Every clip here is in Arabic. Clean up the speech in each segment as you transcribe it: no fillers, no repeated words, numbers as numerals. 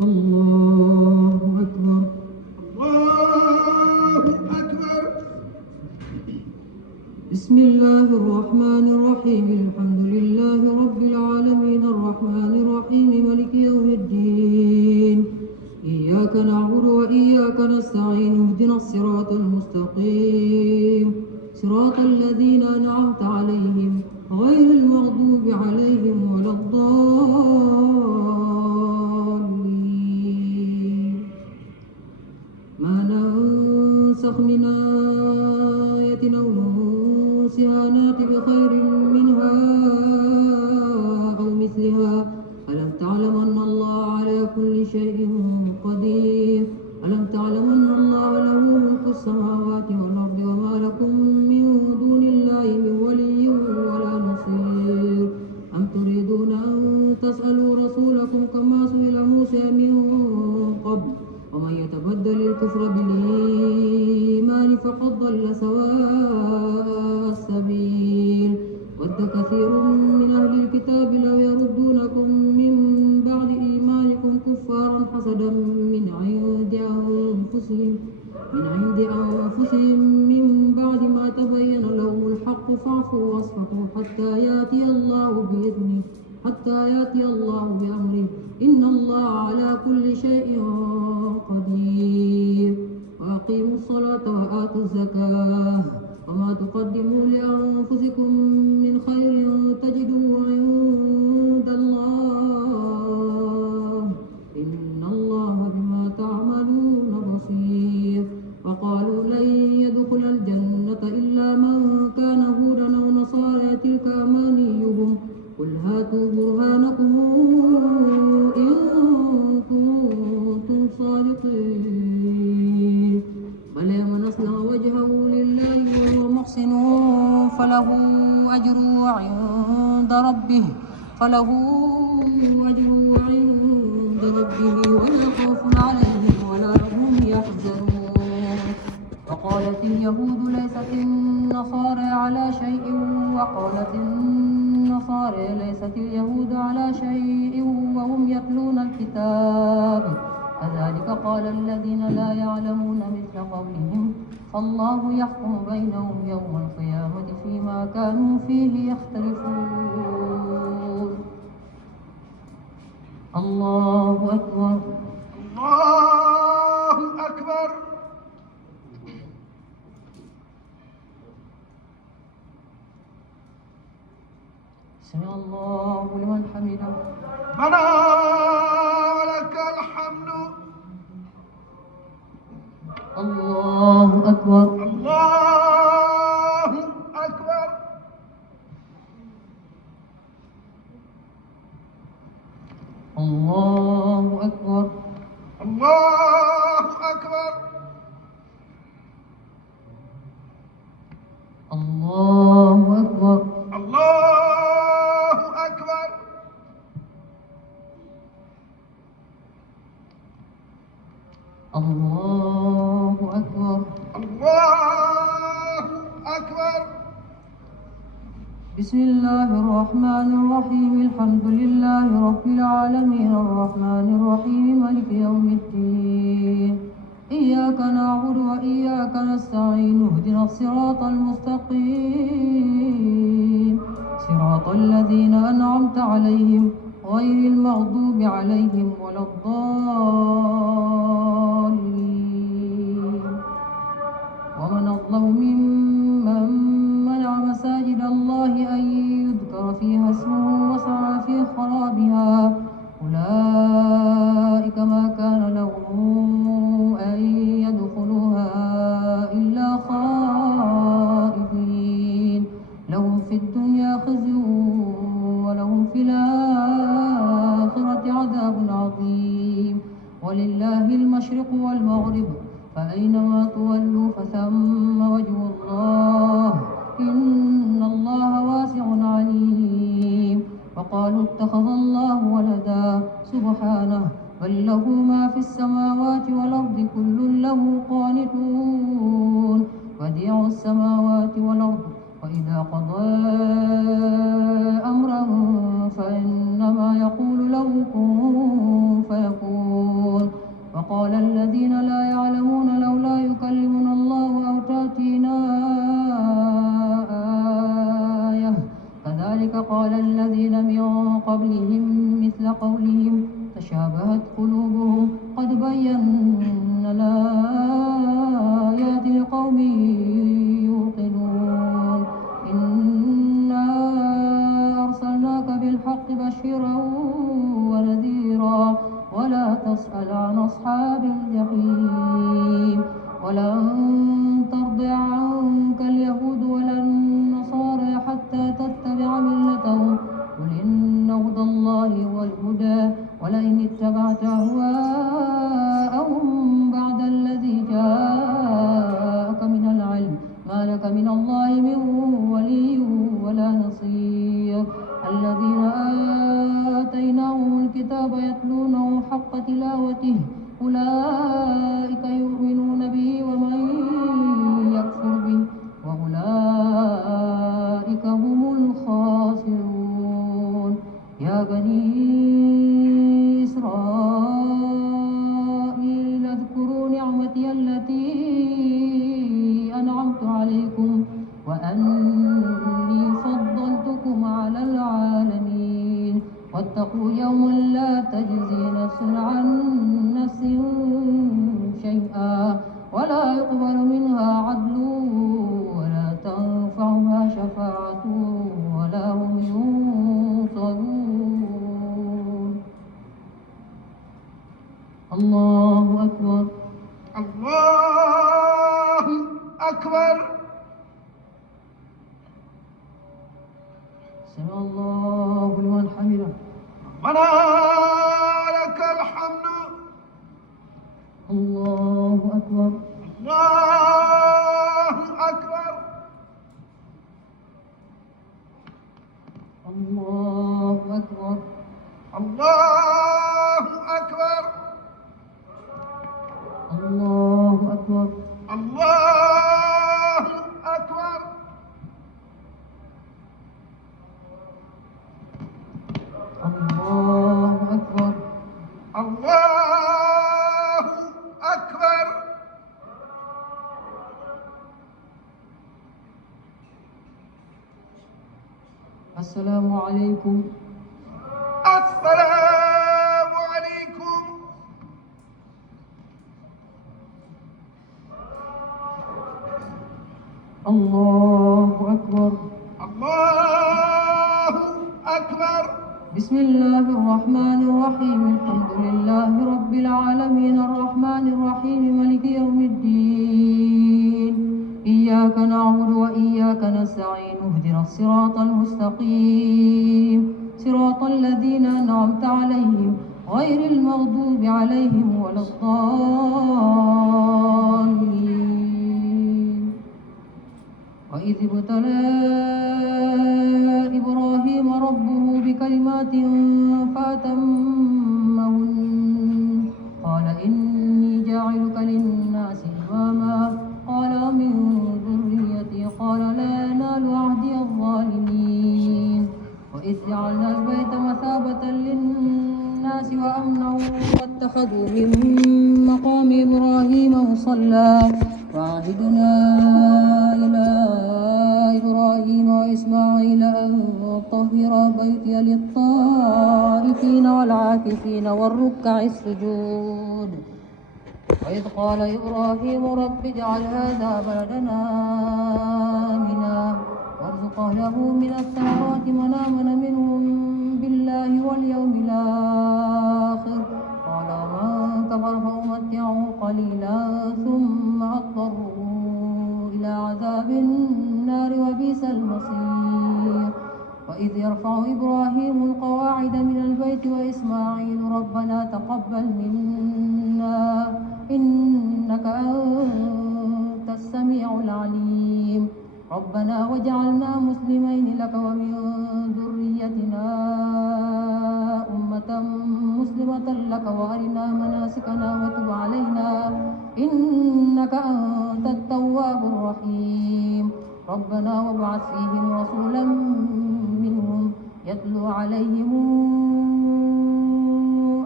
الله أكبر. الله أكبر. بسم الله الرحمن الرحيم. الحمد لله رب العالمين الرحمن الرحيم مالك يوم الدين. إياك نعبد وإياك نستعين. اهدنا الصراط المستقيم صراط الذين أنعمت عليهم غير المغضوب عليهم ولا الضالين. ما ننسخ من آية أو ننسها نأت بخير منها أو مثلها. ألم تعلم أن الله على كل شيء قدير. ألم تعلم أن الله له ملك السماوات والأرض وما لكم من دون الله من ولي ولا نصير. أم تريدون أن تسألوا رسولكم كما سئل موسى من قبل ومن يتبدل الكفر بالإيمان فقد ضل سواء السبيل. ود كثير من أهل الكتاب لو يردونكم من بعد إيمانكم كفارا حسدا من عند أنفسهم من بعد ما تبين لهم الحق فاعفوا واصفحوا حتى يأتي الله بأمره. إن الله على كل شيء قدير. وأقيموا الصلاة وآتوا الزكاة وما تقدموا لأنفسكم من خير تجدوه عند الله إن الله بما تعملون بصير. وقالوا لن يدخل الجنة إلا من كان هودا أو نصارى تلك أمانيهم قل هاتوا برهانكم إن كنتم صادقين. بلى من أسلم وجهه لله وهو محسن فله أجره عند ربه ولا خوف عليهم ولا هم يحزنون. وقالت اليهود ليست النصارى على شيء وقالت النصارى ليست اليهود على شيء وهم يتلون الكتاب كذلك قال الذين لا يعلمون مثل قولهم فالله يحكم بينهم يوم القيامة فيما كانوا فيه يختلفون. الله أكبر. الله أكبر. سمع الله لمن حمده. ربنا ولك الحمد. الله أكبر. الله أكبر. الله أكبر. الله أكبر. الله أكبر. الله أكبر. الله أكبر. الله أكبر. بسم الله الرحمن الرحيم. الحمد لله رب العالمين الرحمن الرحيم مالك يوم الدين. إياك نعبد وإياك نستعين. اهدنا الصراط المستقيم صراط الذين أنعمت عليهم غير المغضوب عليهم ولا الضالين. ومن أظلم ممن منع مساجد الله أن يذكر فيها اسمه وسعى في خرابها أولئك ما كان لهم أن يدخلوها إلا خائفين. لهم في الدنيا خزي ولهم في الآخرة عذاب عظيم. ولله المشرق والمغرب فأينما تولوا فثم وجه الله إن الله واسع عليم. وقالوا اتخذ الله ولدا سبحانه بل له ما في السماوات والأرض كل له قانتون. بديع السماوات والأرض وإذا قضى أمرا فإنما يقول له كن فيكون. قال الذين لا يعلمون لولا يكلمنا الله أو تأتينا آية كذلك قال الذين من قبلهم مثل قولهم تشابهت قلوبهم قد بينا الآيات لقوم يوقنون إنا أرسلناك بالحق بشيرا ونذيرا ولا تسأل عن أصحاب الجحيم ولن ترضى عنك اليهود ولا النصارى حتى تتبع ملتهم قل إن هدى الله هو الهدى ولئن اتبعت أهواءهم بعد الذي جاءك من العلم ما لك من الله من ولي ولا نصير الذين آتيناهم الكتاب يتلونه حق تلاوته أولئك يؤمنون به ومن يكفر به وأولئك هم الخاسرون يا بني إسرائيل اذكروا نعمتي التي أنعمت عليكم وأني فضلتكم على العالمين واتقوا يوما لا تجزي نفس عن نفس شيئا ولا يقبل منها عدل ولا تنفعها شفاعة ولا هم ينصرون الله أكبر الله أكبر. سمع الله لمن حمده ربنا لك الحمد. الله أكبر الله أكبر. الله أكبر الله أكبر. الله أكبر الله أكبر. الله أكبر الله أكبر. السلام عليكم. السلام عليكم. الله أكبر الله أكبر. بسم الله الرحمن الرحيم الحمد لله رب العالمين الرحمن الرحيم مالك يوم الدين إياك نعبد وإياك نستعين اهدنا الصراط المستقيم صراط الذين أنعمت عليهم غير المغضوب عليهم ولا الضالين وإذ ابتلى إبراهيم ربه بكلمات فأتمهن قال إني جاعلك للناس إماما قال من ذريتي قال لا ينال عهدي الظالمين وإذ جعلنا البيت مثابة للناس وأمنا واتخذوا من مقام إبراهيم مصلى وعهدنا إلى إبراهيم وإسماعيل أن طهر بيتي للطائفين والعاكفين والركع السجود وإذ قال إبراهيم رب اجعل هذا بلدنا آمنا وارزق أهله من الثمرات من آمن منهم بالله واليوم الآخر قال ومن كفر فأمتعه قليلا ثم أضطره إلى عذاب النار وبئس المصير وإذ يرفع إبراهيم القواعد من البيت وإسماعيل ربنا تقبل منا إنك أنت السميع العليم ربنا واجعلنا مسلمين لك ومن ذريتنا أمة مسلمة لك وأرنا مناسكنا وتب علينا إنك أنت التواب الرحيم ربنا وابعث فيهم رسولا منهم يتلو عليهم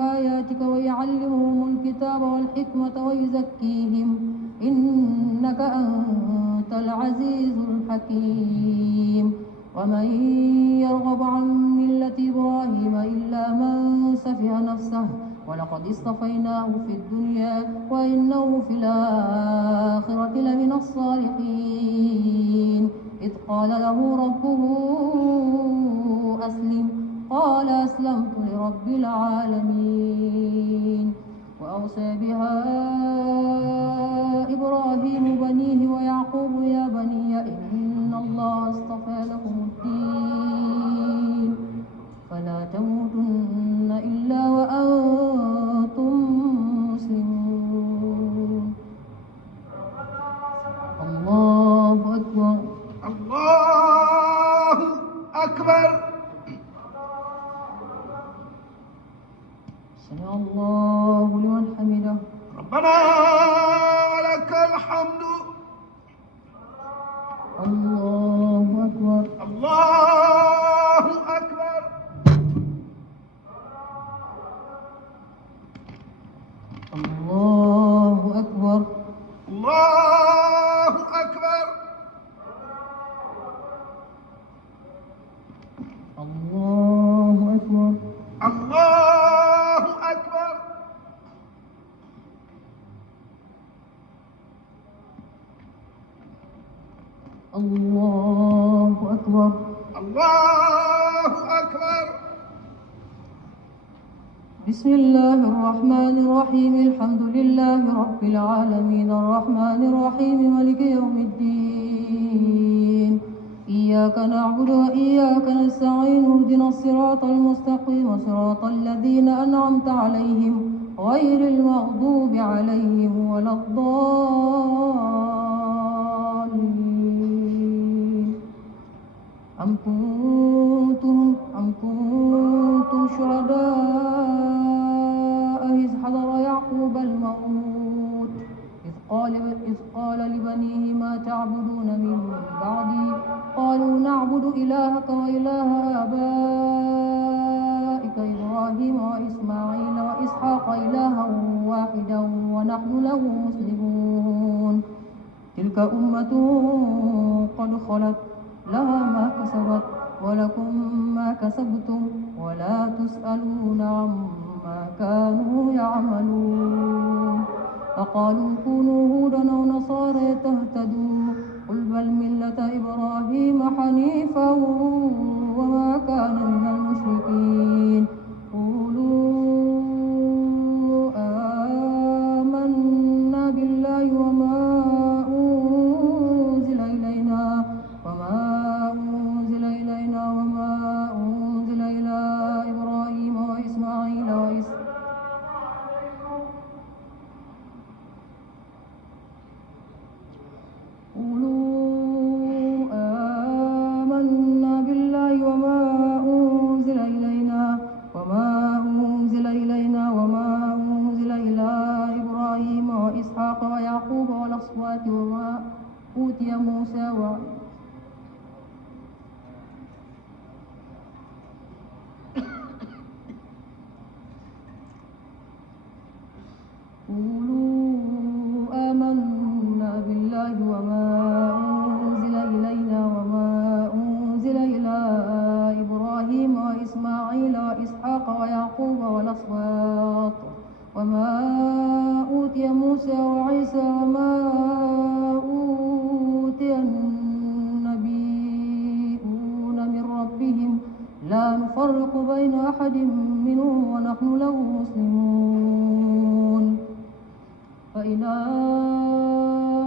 آياتك آياتك ويعلمهم الكتاب والحكمة ويزكيهم إنك أنت العزيز الحكيم. ومن يرغب عن ملة إبراهيم إلا من سفه نفسه ولقد اصطفيناه في الدنيا وإنه في الآخرة لمن الصالحين. إذ قال له ربه أسلم قال أسلمت لرب العالمين. وأوصى بها إبراهيم بنيه ويعقوب يا بني إن الله اصطفى لكم الدين فلا تموتن إلا وأنتم مسلمون. الله أكبر. الله أكبر. سمع الله لمن حمده. ربنا ولك الحمد. الله أكبر. الله أكبر. الله أكبر. الله أكبر. الله أكبر. الله أكبر. الله أكبر. الله أكبر. بسم الله الرحمن الرحيم الحمد لله رب العالمين الرحمن الرحيم مالك يوم الدين إياك نعبد وإياك نستعين اهدنا الصراط المستقيم صراط الذين أنعمت عليهم غير المغضوب عليهم ولا الضالين. أم كنتم شهداء إذ حضر يعقوب الموت إذ قال لبنيه ما تعبدون من بعدي قالوا نعبد إلهك وإله آبائك إبراهيم وإسماعيل وإسحاق إلها واحدا ونحن له مسلمون. تلك أمة قد خلت لها ما كسبت ولكم ما كسبتم ولا تسألون عما كانوا يعملون. فقالوا كونوا هودا أو نصارى تهتدوا قل بل ملة إبراهيم حنيفا وما كان من المشركين. قولوا آمنا بالله وما أنزل إلينا وما أنزل إلى إبراهيم وإسماعيل قولوا آمنا بالله وما أنزل إلينا وما أنزل إلى إبراهيم وإسحاق ويعقوب والأصوات وما أوتي موسى قولوا آمنا بالله وما أنزل إلينا وما أنزل إلى إبراهيم وإسماعيل وإسحاق ويعقوب والأسباط وما أوتي موسى وعيسى وما أوتي النبيون من ربهم لا نفرق بين أحد منهم ونحن له مسلمون. فإن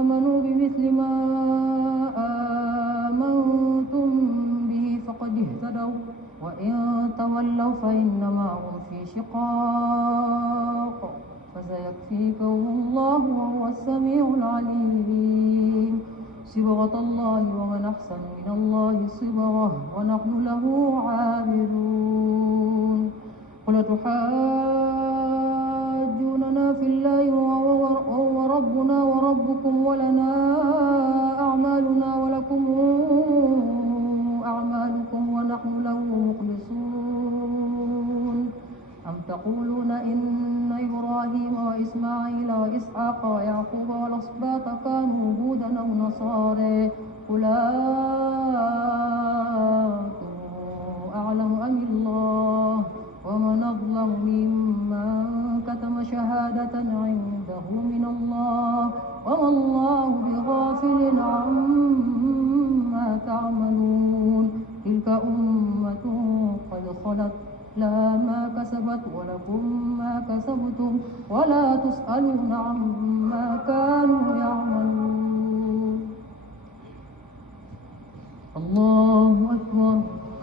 آمنوا بمثل ما آمنتم به فقد اهتدوا وإن تولوا فإنما هم في شقاق فسيكفيكهم الله وهو السميع العليم. صبغة الله ومن أحسن من الله صبغة ونحن له عابدون. قل تحاجوننا في الله وهو ربنا وربكم ولنا أعمالنا ولكم أعمالكم ونحن له مخلصون. أم تقولون إن وإسحاق ويعقوب والأسباط كانوا هودا أو نصارى قل أنتم أعلم أم الله ومن أظلم ممن كتم شهادة عنده من الله وما الله بغافل عما تعملون تلك أمة قد خلت لها ما كسبت ولكم ما كسبتم ولا تسألون عما كانوا يعملون. الله أكبر.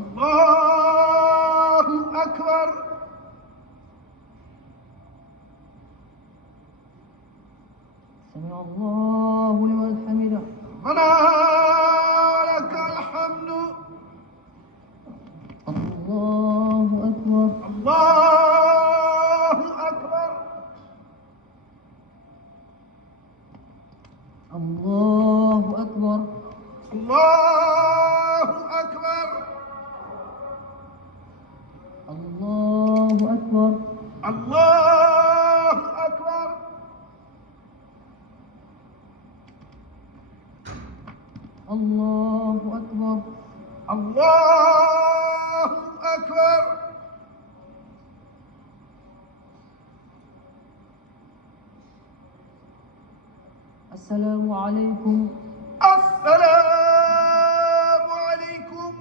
الله أكبر. سمع الله لمن حمده. ربنا لك الحمد. الله أكبر. الله أكبر. الله أكبر. الله أكبر. الله أكبر. الله أكبر. الله أكبر. الله أكبر. السلام عليكم. السلام عليكم.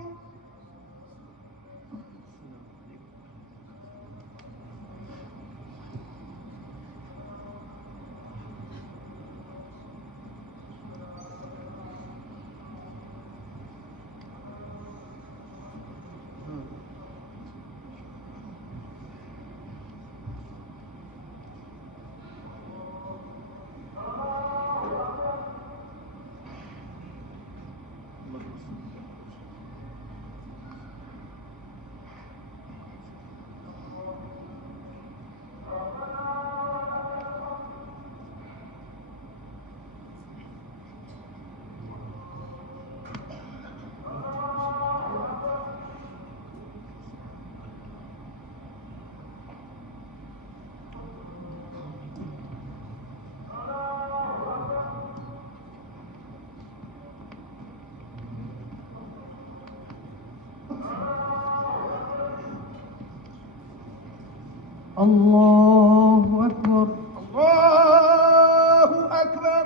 الله أكبر. الله أكبر.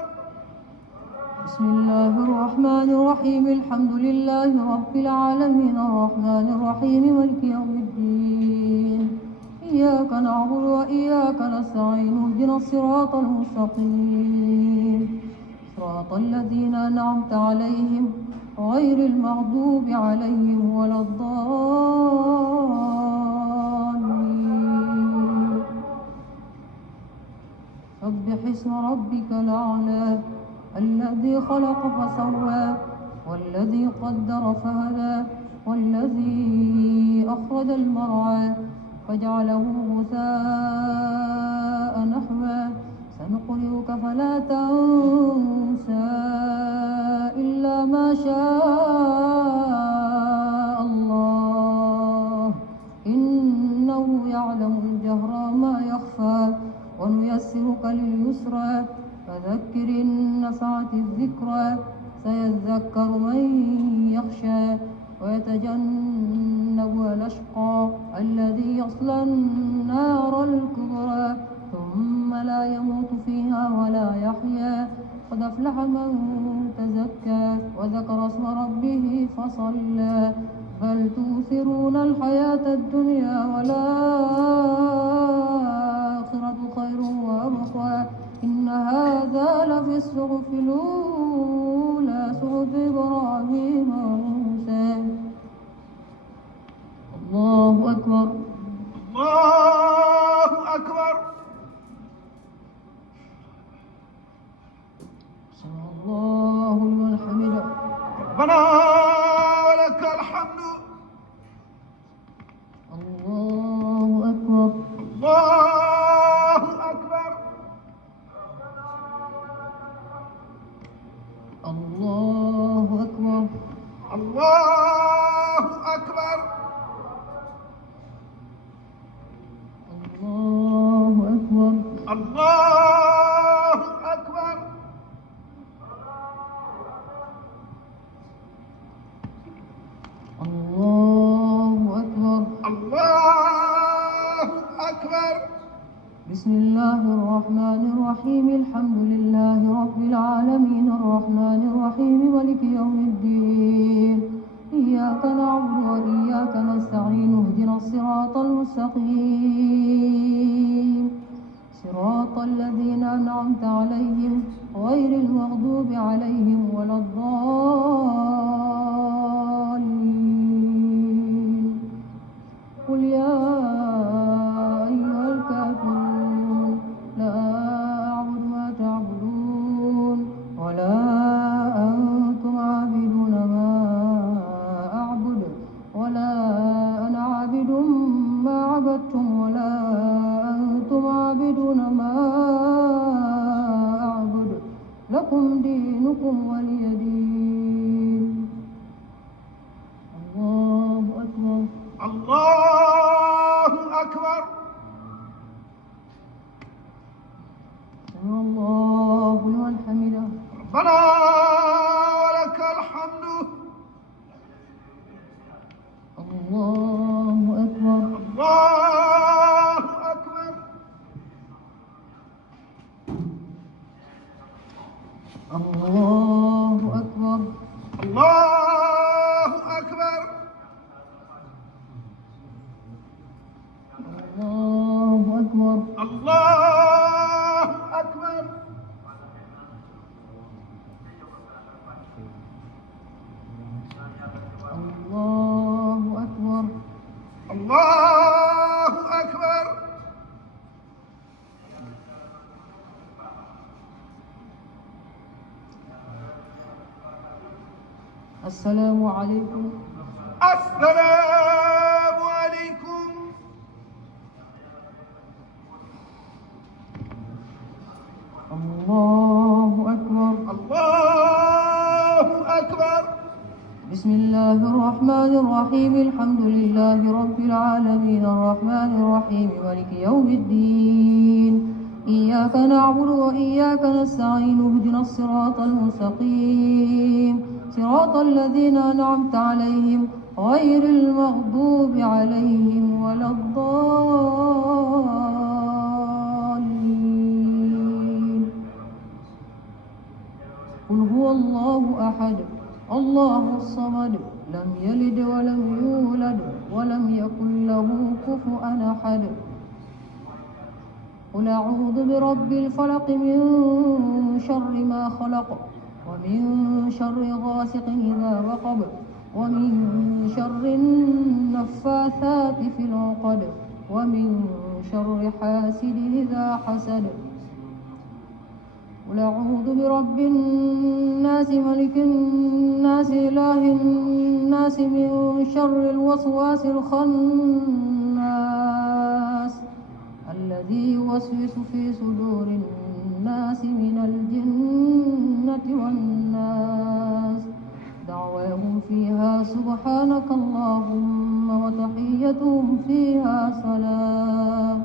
بسم الله الرحمن الرحيم الحمد لله رب العالمين الرحمن الرحيم مالك يوم الدين إياك نعبد وإياك نستعين اهدنا الصراط المستقيم صراط الذين أنعمت عليهم غير المغضوب عليهم ولا الضالين. سبح اسم ربك الأعلى الذي خلق فسوى والذي قدر فهدى والذي أخرج المرعى فجعله غثاء نحوا سنقرئك فلا تنسى إلا ما شاء الله إنه يعلم الجهر ما يخفى ونيسرك لليسرى فذكر إن نفعت الذكرى سيذكر من يخشى ويتجنبها الأشقى الذي يصلى النار الكبرى ثم لا يموت فيها ولا يحيا قد أفلح من تزكى وذكر اسم ربه فصلى بل تؤثرون الحياة الدنيا والآخرة خير وأبقى إن هذا لفي الصحف الأولى صحف إبراهيم وموسى. الله أكبر. الله أكبر. سمع الله لمن حمده. ربنا ولك الحمد. الله أكبر. الله أكبر. الله أكبر. الله أكبر. الله أكبر. الله بسم الله الرحمن الرحيم الحمد لله رب العالمين الرحمن الرحيم مالك يوم الدين إياك نعبد وإياك نستعين اهدنا الصراط المستقيم صراط الذين أنعمت عليهم غير المغضوب عليهم ولا الضالين قل يا أيها الكافرون لا أعبد ما تعبدون ولا أنتم عابدون ما أعبد ولا أنا عابد ما عبدتم ولا أنتم عابدون ما أعبد لكم دينكم ولي دين. الله أكبر. الله أكبر. سمع الله لمن حمده. ربنا ولك الحمد. الله أكبر. الله أكبر. الله أكبر. الله أكبر. الله أكبر. الله أكبر. الله أكبر. الله أكبر. السلام عليكم. السلام عليكم. الله أكبر. الله أكبر. بسم الله الرحمن الرحيم الحمد لله رب العالمين الرحمن الرحيم مالك يوم الدين إياك نعبد وإياك نستعين اهدنا الصراط المستقيم صراط الذين أنعمت عليهم غير المغضوب عليهم ولا الضالين. قل هو الله أحد الله الصمد لم يلد ولم يولد ولم يكن له كفوا أحد. قل أعوذ برب الفلق من شر ما خلق ومن شر غاسق إذا وقب ومن شر النفاثات في العقد ومن شر حاسد إذا حسد. قل أعوذ برب الناس ملك الناس إله الناس من شر الوسواس الخناس الذي يوسوس في صدور الناس من الجنة والناس. دعواهم فيها سبحانك اللهم وتحيتهم فيها سلام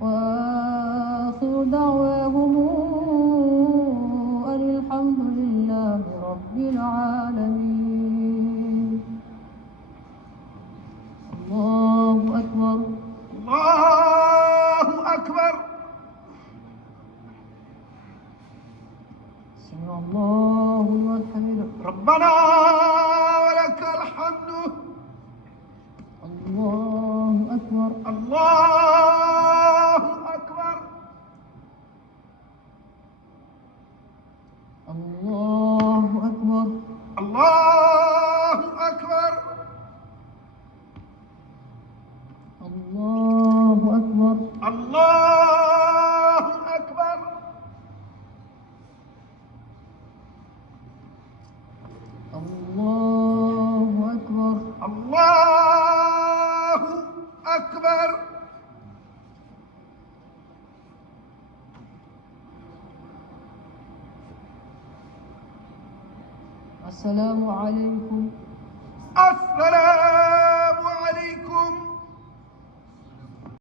وآخر دعواهم أن الحمد لله رب العالمين. الله أكبر. الله أكبر. سمع الله لمن حمده. ربنا ولك الحمد. الله أكبر. الله أكبر. الله أكبر. الله أكبر. الله أكبر. الله أكبر. الله أكبر. الله أكبر. السلام عليكم. السلام